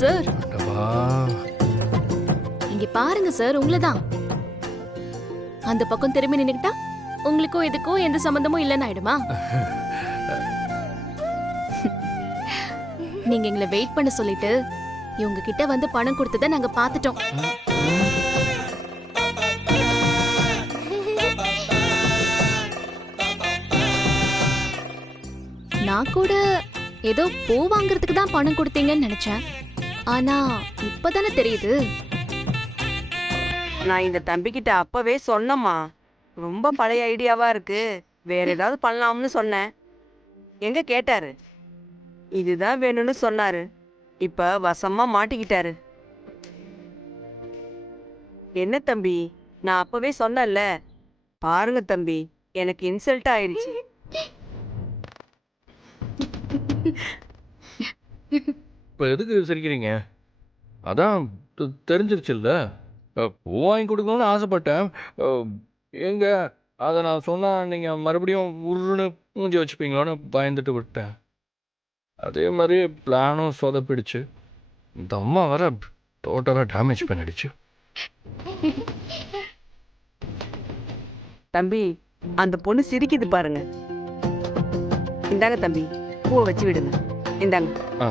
Sir அடவா. இங்க பாருங்க sir, உங்களதான். அந்த பக்கம் திரும்பி நின்னுக்கிட்டா உங்களுக்கும் இதுக்கும் எந்த சம்பந்தமும் இல்லைன்னு ஆயிடுமா? நீங்க எங்களை வெயிட் பண்ண சொல்லிட்டு இவங்க கிட்ட வந்து பணம் கொடுத்ததை நாங்க பாத்துட்டோம். நான் கூட ஏதோ பூ வாங்குறதுக்கு தான் பணம் கொடுத்தீங்கன்னு நினைச்சேன். ஆனா இப்பதானே தெரியுது. நான் இந்த தம்பிக்கிட்ட அப்பவே சொன்னேம்மா, ரொம்ப பழைய ஐடியாவா இருக்கு, வேற ஏதாவது பண்ணலாம்னு சொன்னேன். எங்க கேட்டாரு? இதுதான் வேணும்னு சொன்னாரு. இப்ப வசமா மாட்டிக்கிட்டாரு. என்ன தம்பி, நான் அப்பவே சொன்னேன்ல. பாருங்க தம்பி, எனக்கு இன்சல்ட் ஆயிடுச்சு. இப்போ எதுக்கு சிரிக்கிறீங்க? அதான் தெரிஞ்சிருச்சுல்ல. பூ வாங்கி கொடுக்கணும்னு ஆசைப்பட்டேன். எங்க அதை நான் சொன்னால் நீங்கள் மறுபடியும் உருன்னு மூஞ்சி வச்சுப்பீங்களோன்னு பயந்துட்டு விட்டேன். அதே மாதிரி பிளானும் சொதப்பிடுச்சு. இந்த அம்மா வர டோட்டலாக டேமேஜ் பண்ணிடுச்சு. தம்பி, அந்த பொண்ணு சிரிக்குது பாருங்க. இந்தாங்க தம்பி, பூவை வச்சு விடுங்க. இந்தாங்க. ஆ.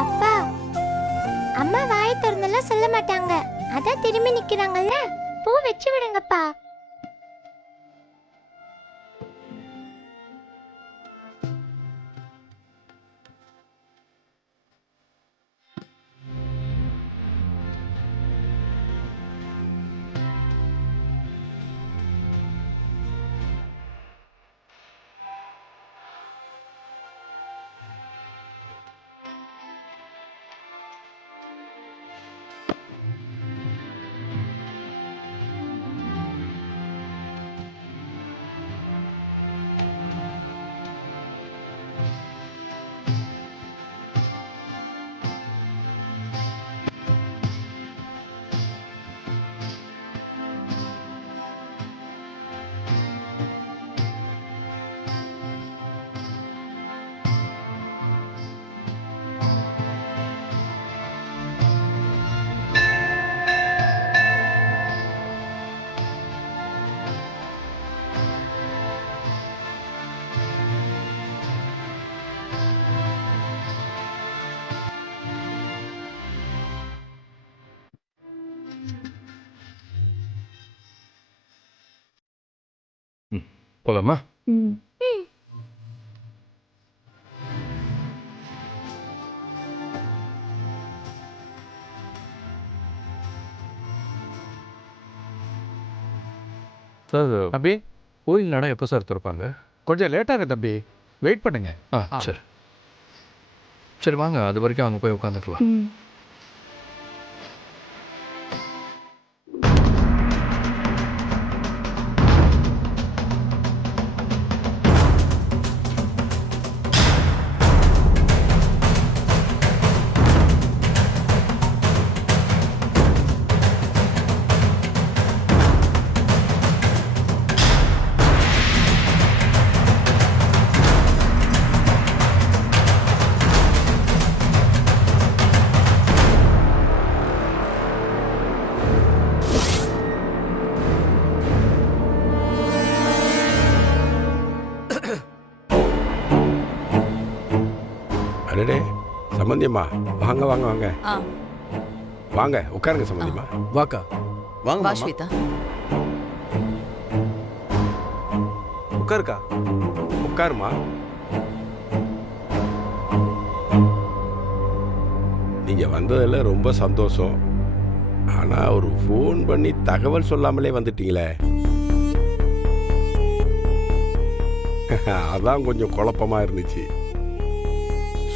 அப்பா, அம்மா வாய் திறந்தெல்லாம் சொல்ல மாட்டாங்க. அதான் திரும்பி நிக்கிறாங்கல்ல, பூ வச்சு விடுங்கப்பா. போலாமா? சார் தம்பி, கோயில் நடை எப்போ சார் திறப்பாங்க? கொஞ்சம் லேட்டாக தம்பி, வெயிட் பண்ணுங்க. சரி சரி, வாங்க அது வரைக்கும் அங்கே போய் உட்காந்துக்கலாம். அடடே சம்பந்தியம்மா, வாங்க வாங்க வாங்க வாங்க உட்காருங்க சம்பந்தியம்மா. வாக்கா, வாங்க வா மாமா. ஸ்வேதா. உட்காருக்கா. உட்காருமா. நீங்க வந்ததில் ரொம்ப சந்தோஷம். ஆனா ஒரு ஃபோன் பண்ணி தகவல் சொல்லாமலே வந்துட்டீங்களே, அதான் கொஞ்சம் குழப்பமா இருந்துச்சு.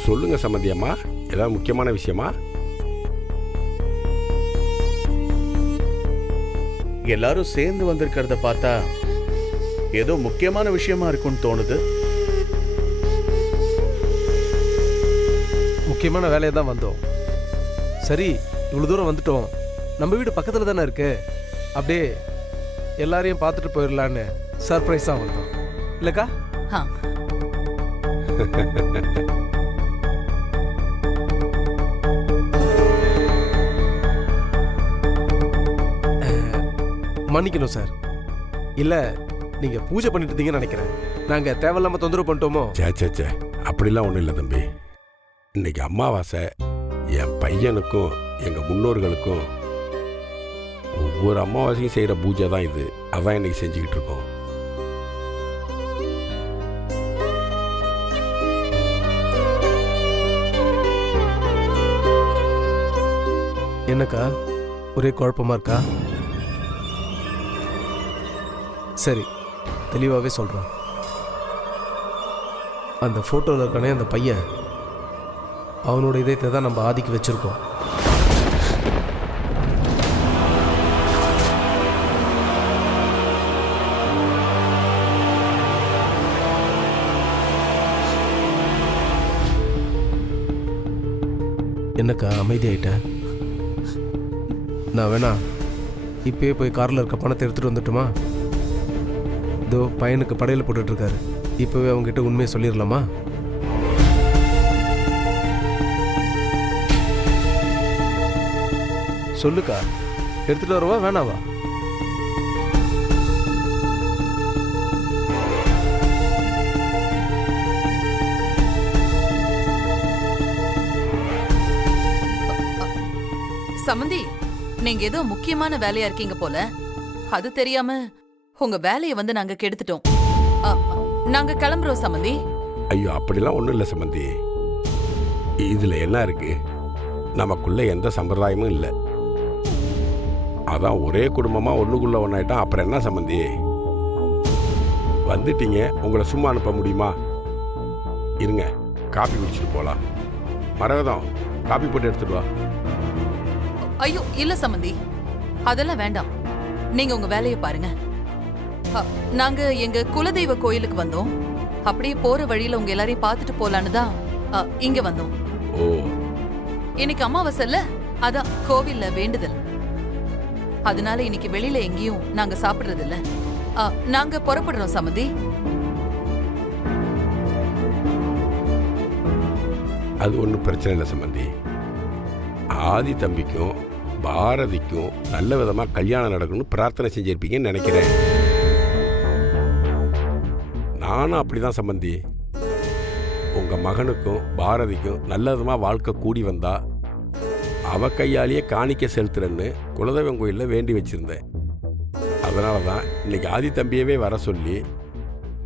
சொல்லுங்க சம்பந்தியம்மா, ஏதாவது முக்கியமான விஷயமா? எல்லாரும் சேர்ந்து வந்திருக்கிறத பார்த்தா ஏதோ முக்கியமான விஷயமா இருக்கும்னு தோணுது. முக்கியமான வேலையை தான் வந்தோம். சரி, இவ்வளோ தூரம் வந்துட்டோம், நம்ம வீடு பக்கத்தில் தானே இருக்கு, அப்படியே எல்லாரையும் பார்த்துட்டு போயிடலான்னு சர்ப்ரைஸாக வந்தோம் இல்லைக்கா? ஆ. மன்னிக்கணும் சார், இல்லை நீங்கள் பூஜை பண்ணிட்டு இருந்தீங்கன்னு நினைக்கிறேன். நாங்கள் தேவையில்லாமல் தொந்தரவு பண்ணிட்டோமோ? சே அப்படிலாம் ஒன்றும் இல்லை தம்பி. இன்னைக்கு அமாவாசை. என் பையனுக்கும் எங்கள் முன்னோர்களுக்கும் ஒவ்வொரு அமாவாசையும் செய்கிற பூஜை தான் இது. அதான் இன்னைக்கு செஞ்சுக்கிட்டு இருக்கோம். என்னக்கா ஒரே குழப்பமா இருக்கா? சரி, தெளிவாகவே சொல்கிறேன். அந்த ஃபோட்டோவில் இருக்கானே அந்த பையன், அவனோட இதயத்தை தான் நம்ம ஆதிக்கு வச்சுருக்கோம். என்னக்கா அமைதியாயிட்ட? நான் வேணா இப்பயே போய் காரில் இருக்க பணத்தை எடுத்துகிட்டு வந்துட்டுமா? இதோ பையனுக்கு படையில் போட்டுட்ருக்காரு, இப்போவே அவங்ககிட்ட உண்மையை சொல்லிடலாமா? சொல்லுக்கா, எடுத்துகிட்டு வரவா வேணாவா? சமந்தி, நீங்க ஏதோ முக்கியமான வேலையா இருக்கீங்க போல. அது தெரியாம உங்க வேலையை வந்து நாங்க கெடுத்துட்டோம். நாங்க கிளம்புறோம் சமந்தி. ஐயோ, அப்படிலாம் ஒன்றும் இல்லை சம்பந்தி. இதில் என்ன இருக்கு? நமக்குள்ள எந்த சம்பிரதாயமும் இல்லை. அதான் ஒரே குடும்பமாக ஒன்றுக்குள்ள ஒன்றாயிட்டோம். அப்புறம் என்ன சம்பந்தி? வந்துட்டீங்க, உங்களை சும்மா அனுப்ப முடியுமா? இருங்க, காப்பி குடிச்சிட்டு போகலாம். மரகதம், காப்பி போட்டு எடுத்துட்டு வா. ஐயோ இல்ல சமந்தி, அதெல்லாம் வேண்டாம். நீங்க உங்க வேலையை பாருங்க. நாங்க எங்க குலதெய்வ கோயிலுக்கு வந்தோம். அப்படியே போற வழியில உங்க எல்லாரையும் பார்த்துட்டு போலான்னு தான் இங்க வந்தோம். ஓ, இன்னைக்கு அமாவாசைல, அதான் கோவில்ல வேண்டுதல். அதனால இன்னைக்கு வெளியில எங்கேயும் நாங்க சாப்பிடுறது இல்ல. நாங்க புறப்படுறோம் சமந்தி. அது ஒன்றும் பிரச்சனை இல்லை சம்பந்தி. ஆதி தம்பிக்கும் பாரதிக்கும் நல்ல விதமாக கல்யாணம் நடக்கணும்னு பிரார்த்தனை செஞ்சிருப்பீங்கன்னு நினைக்கிறேன். நானும் அப்படிதான் சம்பந்தி. உங்கள் மகனுக்கும் பாரதிக்கும் நல்ல விதமாக வாழ்க்கை கூடி வந்தா அவ கையாலேயே காணிக்க செலுத்துறேன்னு குலதெய்வம் கோயிலில் வேண்டி வச்சிருந்தேன். அதனால தான் இன்னைக்கு ஆதி தம்பியவே வர சொல்லி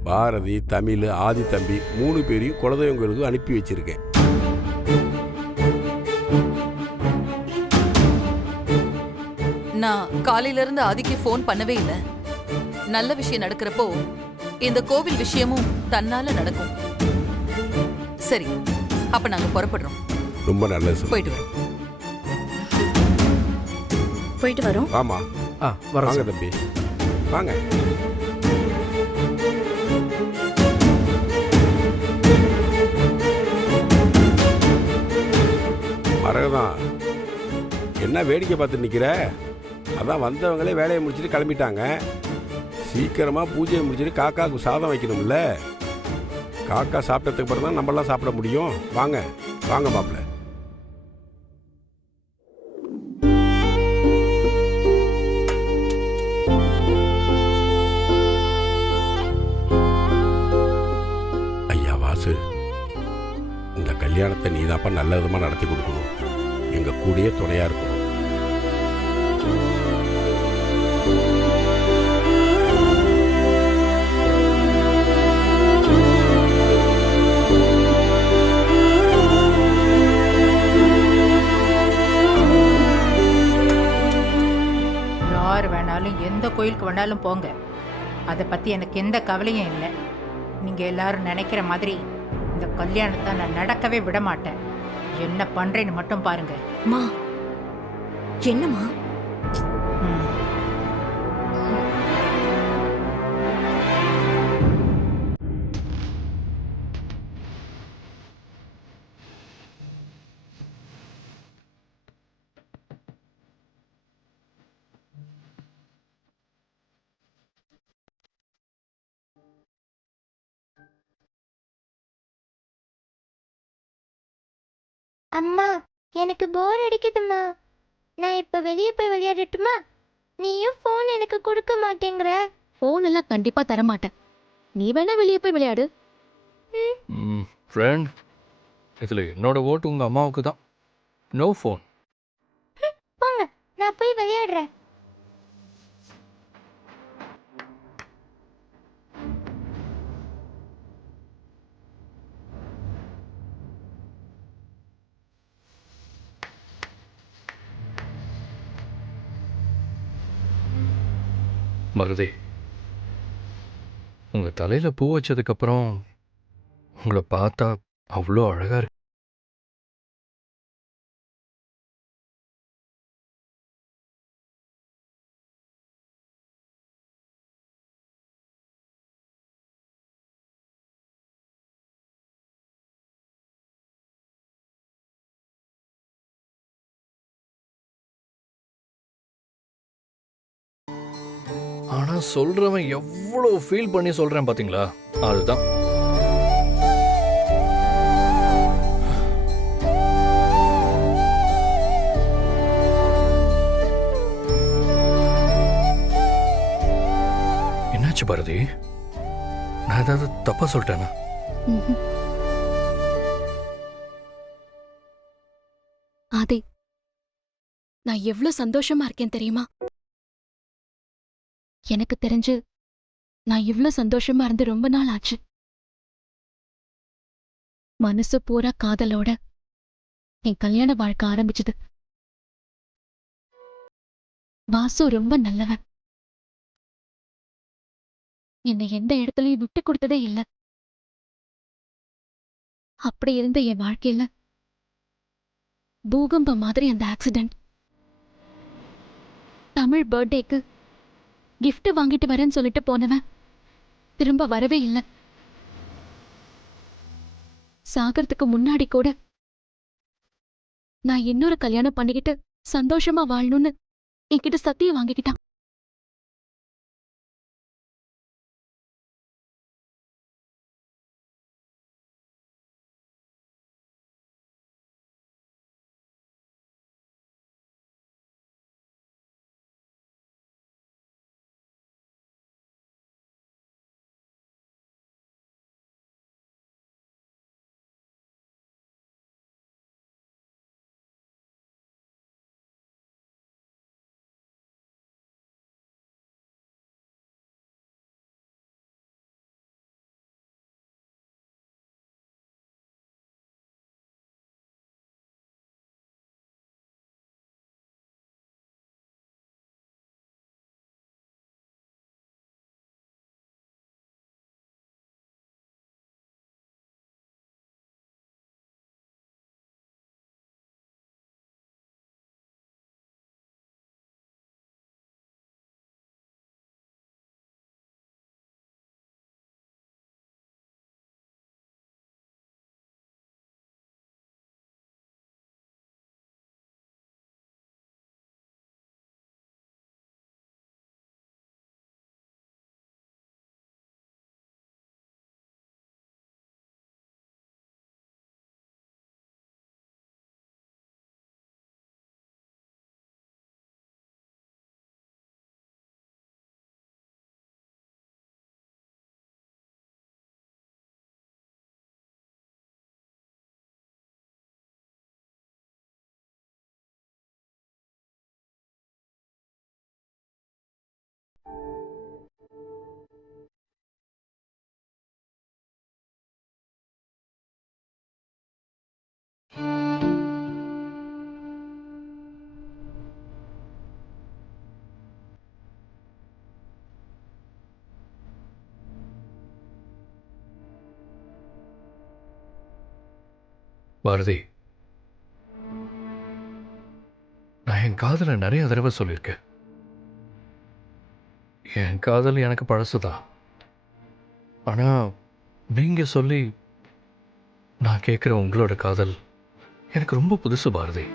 பாரதி, தமிழ், ஆதி தம்பி 3 பேரையும் குலதெய்வம் கோயிலுக்கு அனுப்பி வச்சிருக்கேன். நான் காலையில இருந்து ஆதிக்கு போன் பண்ணவே இல்ல. நல்ல விஷயம் நடக்கிறப்போ இந்த கோவில் விஷயமும் தன்னால நடக்கும். சரி, அப்ப நாங்க புறப்படுறோம். ரொம்ப நல்லது. போயிட்டு வரோம். போயிட்டு வரோம். ஆமா, வரோம் வாங்க தம்பி, வாங்க. மரகதான், என்ன வேடிக்கை பார்த்து நிற்கிற? அதான் வந்தவங்களே வேலையை முடிச்சுட்டு கிளம்பிட்டாங்க. சீக்கிரமாக பூஜையை முடிச்சுட்டு காக்காவுக்கு சாதம் வைக்கணும்ல. காக்கா சாப்பிட்டதுக்கு அப்புறம் தான் நம்மளாம் சாப்பிட முடியும். வாங்க வாங்க மாப்பிள்ள. ஐயா வாசு, இந்த கல்யாணத்தை நீதாப்பா நல்ல விதமாக நடத்தி கொடுக்கணும். எங்கள் கூடயே துணையாக இருக்கணும். யார் வேணாலும் எந்த கோயிலுக்கு வேணாலும் போங்க, அதை பற்றி எனக்கு எந்த கவலையும் இல்லை. நீங்கள் எல்லாரும் நினைக்கிற மாதிரி இந்த கல்யாணத்தை நான் நடக்கவே விட மாட்டேன். என்ன பண்ணுறேன்னு மட்டும் பாருங்க. மா, என்னம்மா? அம்மா எனக்கு போர் அடிக்குதும்மா. நான் இப்ப வெளியே போய் விளையாடட்டுமா? நீயும் ஃபோன் எனக்கு கொடுக்க மாட்டேங்கிற. ஃபோன் எல்லாம் கண்டிப்பா தரமாட்டேன். நீ வேணா வெளியே போய் விளையாடு. ஃப்ரெண்ட், இதில் என்னோட ஓட்டு உங்கள் அம்மாவுக்கு தான். No phone. போங்க, நான் போய் விளையாடுறேன். மருதி, உங்கள் தலையில் பூ வச்சதுக்கப்புறம் உங்களை பார்த்தா அவ்வளோ அழகாக இருக்கு. ஆனால் சொல்கிறவன் எவ்வளோ ஃபீல் பண்ணி சொல்கிறேன் பார்த்தீங்களா, அதுதான். என்னாச்சு பாரதி? நான் ஏதாவது தப்பாக சொல்லிட்டேனா? ஆதி, நான் எவ்வளோ சந்தோஷமா இருக்கேன் தெரியுமா? எனக்கு தெரிஞ்சு நான் இவ்ளோ சந்தோஷமா இருந்து ரொம்ப நாள் ஆச்சு. மனசு பூரா காதலோட என் கல்யாண வாழ்க்கை ஆரம்பிச்சது. வாசு ரொம்ப நல்லவன். என்னை எந்த இடத்துலயும் விட்டு கொடுத்ததே இல்ல. அப்படி இருந்த என் வாழ்க்கையில பூகம்பம் மாதிரி அந்த ஆக்சிடென்ட். தமிழ் பர்த்டேக்கு கிஃப்ட் வாங்கிட்டு வரேன்னு சொல்லிட்டு போனவன் திரும்ப வரவே இல்லை. சாகறதுக்கு முன்னாடி கூட நான் இன்னொரு கல்யாணம் பண்ணிக்கிட்டு சந்தோஷமா வாழணும்னு என்கிட்ட சத்தியம் வாங்கிக்கிட்டான். பாரதி, நான் என் காதலை நிறைய தடவை சொல்லியிருக்கேன். என் காதல் எனக்கு பழசுதான். ஆனால் நீங்கள் சொல்லி நான் கேட்குற உங்களோட காதல் எனக்கு ரொம்ப புதுசு பாரதி.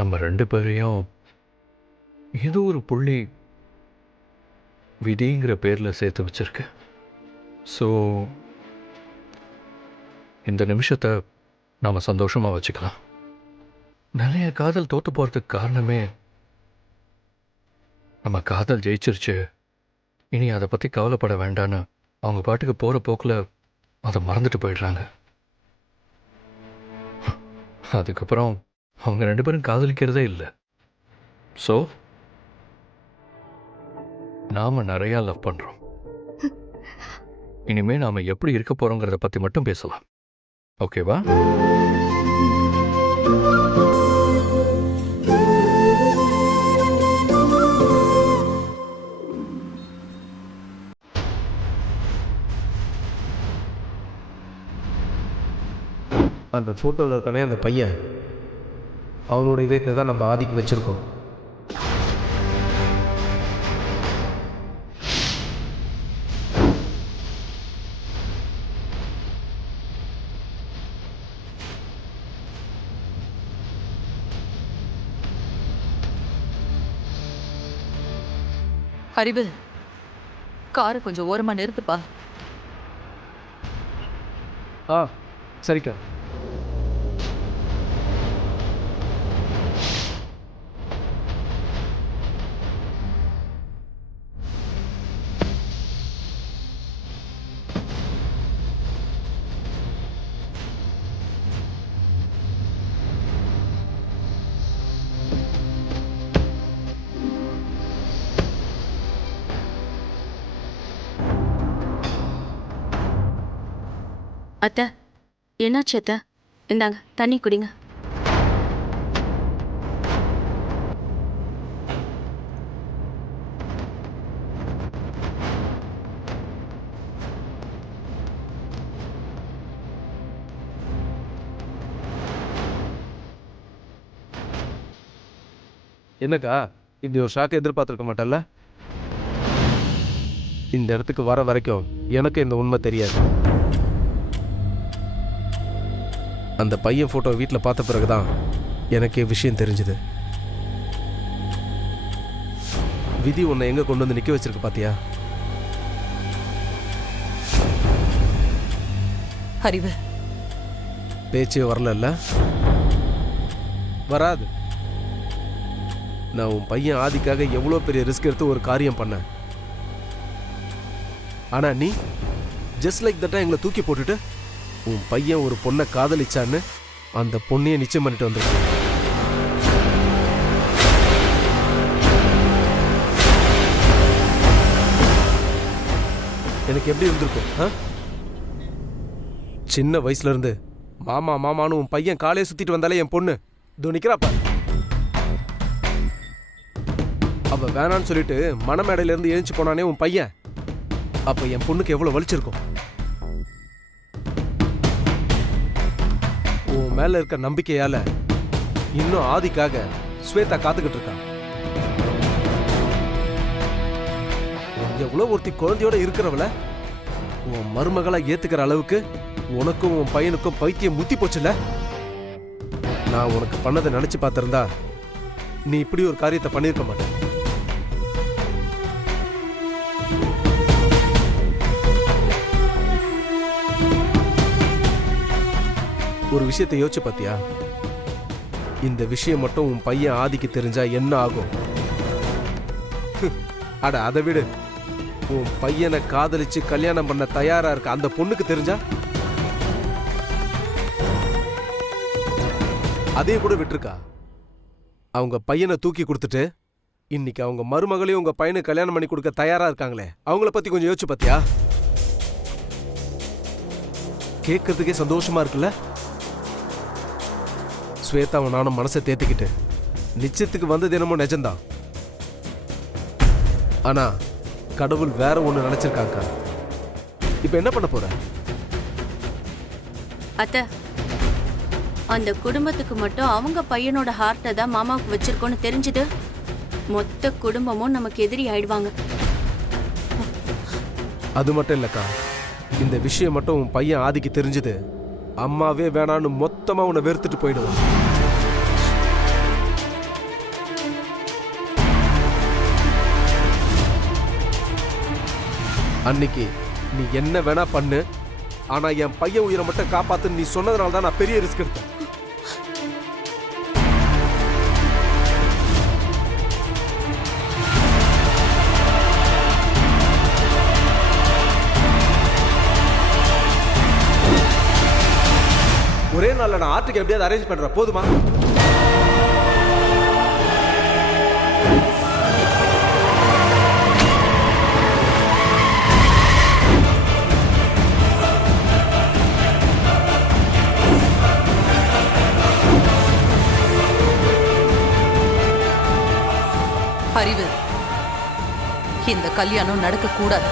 நம்ம ரெண்டு பேரையும் ஏதோ ஒரு புள்ளி விதிங்கிற பேரில் சேர்த்து வச்சிருக்கு. ஸோ இந்த நிமிஷத்தை நாம் சந்தோஷமாக வச்சுக்கலாம். நிறைய காதல் தோற்று போகிறதுக்கு காரணமே நம்ம காதல் ஜெயிச்சிருச்சு, இனி அதை பற்றி கவலைப்பட வேண்டான்னு அவங்க பாட்டுக்கு போகிற போக்கில் அதை மறந்துட்டு போயிடுறாங்க. அதுக்கப்புறம் அவங்க 2 பேரும் காதலிக்கிறதே இல்லை. ஸோ நாம் நிறையா லவ் பண்ணுறோம். இனிமேல் நாம் எப்படி இருக்க போகிறோங்கிறத பற்றி மட்டும் பேசலாம். ஓகேவா? அந்த ஃபோட்டோவில் இருக்கானே அந்த பையன், அவனோட இதயத்தை தான் நம்ம ஆதிக்கு வச்சுருக்கோம். அறிவு, காரை கொஞ்சம் ஓரமாக நிறுத்துப்பா. சரிக்கா. அத்தை, என்னாச்சு அத்தை? இந்தாங்க தண்ணி குடிங்க. என்னக்கா, இப்படி ஒரு ஷாக்கை எதிர்பார்த்துருக்க மாட்டேன்ல? இந்த இடத்துக்கு வர வரைக்கும் எனக்கு இந்த உண்மை தெரியாது. அந்த பையன் ஃபோட்டோ வீட்டில் பார்த்த பிறகு தான் எனக்கே விஷயம் தெரிஞ்சுது. விதி உன்னை எங்கே கொண்டு வந்து நிற்க வச்சிருக்கு பார்த்தியா? அறிவு, பேச்சே வரல. வராது. நான் உன் பையன் ஆதிக்காக எவ்வளோ பெரிய ரிஸ்க் எடுத்து ஒரு காரியம் பண்ணேன். ஆனால் நீ ஜஸ்ட் லைக் தட்டா எங்களை தூக்கி போட்டுட்டு உன் பையன் ஒரு பொண்ணை காதலிச்சான்னு அந்த பொண்ணையை நிச்சயம் பண்ணிட்டு வந்துருக்கு. எனக்கு எப்படி இருந்திருக்கும்? சின்ன வயசுல இருந்து மாமா மாமான்னு உன் பையன் காலையை சுத்திட்டு வந்தாலே என் பொண்ணு இதோ நிக்கிறாப்பா. அவ வேணான்னு சொல்லிட்டு மணமேடையில இருந்து எழுந்து போனானே உன் பையன், அப்ப என் பொண்ணுக்கு எவ்வளவு வலிச்சிருக்கும். உன் மேல இருக்க நம்பிக்கையால இன்னும் ஆதிக்காக ஸ்வேதா காத்துக்கிட்டு இருக்கா. எவ்வளவு ஒருத்தி குழந்தையோட இருக்கிறவள உன் மருமகளா ஏத்துக்கிற அளவுக்கு உனக்கும் உன் பையனுக்கும் பைத்தியம் முத்தி போச்சுல. நான் உனக்கு பண்ணதை நினைச்சு பார்த்திருந்தா நீ இப்படி ஒரு காரியத்தை பண்ணிருக்க மாட்டேன். ஒரு விஷயத்தை யோசிச்சு பாத்தியா? இந்த விஷயம் மட்டும் உன் பையன் ஆதிக்கு தெரிஞ்சா என்ன ஆகும்? அட அதை விடு, உன் பையனை காதலிச்சு கல்யாணம் பண்ண தயாரா இருக்க அந்த பொண்ணுக்கு தெரிஞ்சா அதையும் கூட விட்டுருக்கா. அவங்க பையனை தூக்கி கொடுத்துட்டு இன்னைக்கு அவங்க மருமகளையும் உங்க பையனுக்கு கல்யாணம் பண்ணி கொடுக்க தயாரா இருக்காங்களே, அவங்கள பத்தி கொஞ்சம் யோசிச்சு பாத்தியா? கேட்கறதுக்கே சந்தோஷமா இருக்குல்ல? ஸ்வேதாவை நானும் மனசை தேத்திக்கிட்டு நிச்சயத்துக்கு வந்தது என்னமோ நிஜம்தான். ஆனா கடவுள் வேற ஒண்ணு நினைச்சிருக்காங்க. இப்ப என்ன பண்ண போற? அத்தை, அந்த குடும்பத்துக்கு மட்டும் அவங்க பையனோட ஹார்ட்டை தான் மாமாவுக்கு வச்சிருக்கோன்னு தெரிஞ்சது, மொத்த குடும்பமும் நமக்கு எதிரி ஆயிடுவாங்க. அது மட்டும் இல்லக்கா, இந்த விஷயம் மட்டும் உன் பையன் ஆதிக்கு தெரிஞ்சது, அம்மாவே வேணான்னு மொத்தமா உன்னை வெறுத்துட்டு போயிடுவான். அன்னைக்கு நீ என்ன வேணா பண்ணு, ஆனா என் பையன் உயிரை மட்டும் காப்பாத்துன்னு நீ சொன்னதுனால தான் நான் பெரிய ரிஸ்க் எடுத்தேன். ஒரே நாள்ல நான் ஆர்ட்டுக்கு எப்படியாவது அரேஞ்ச் பண்றேன், போதுமா? அறிவு, இந்த கல்யாணம் நடக்க கூடாது.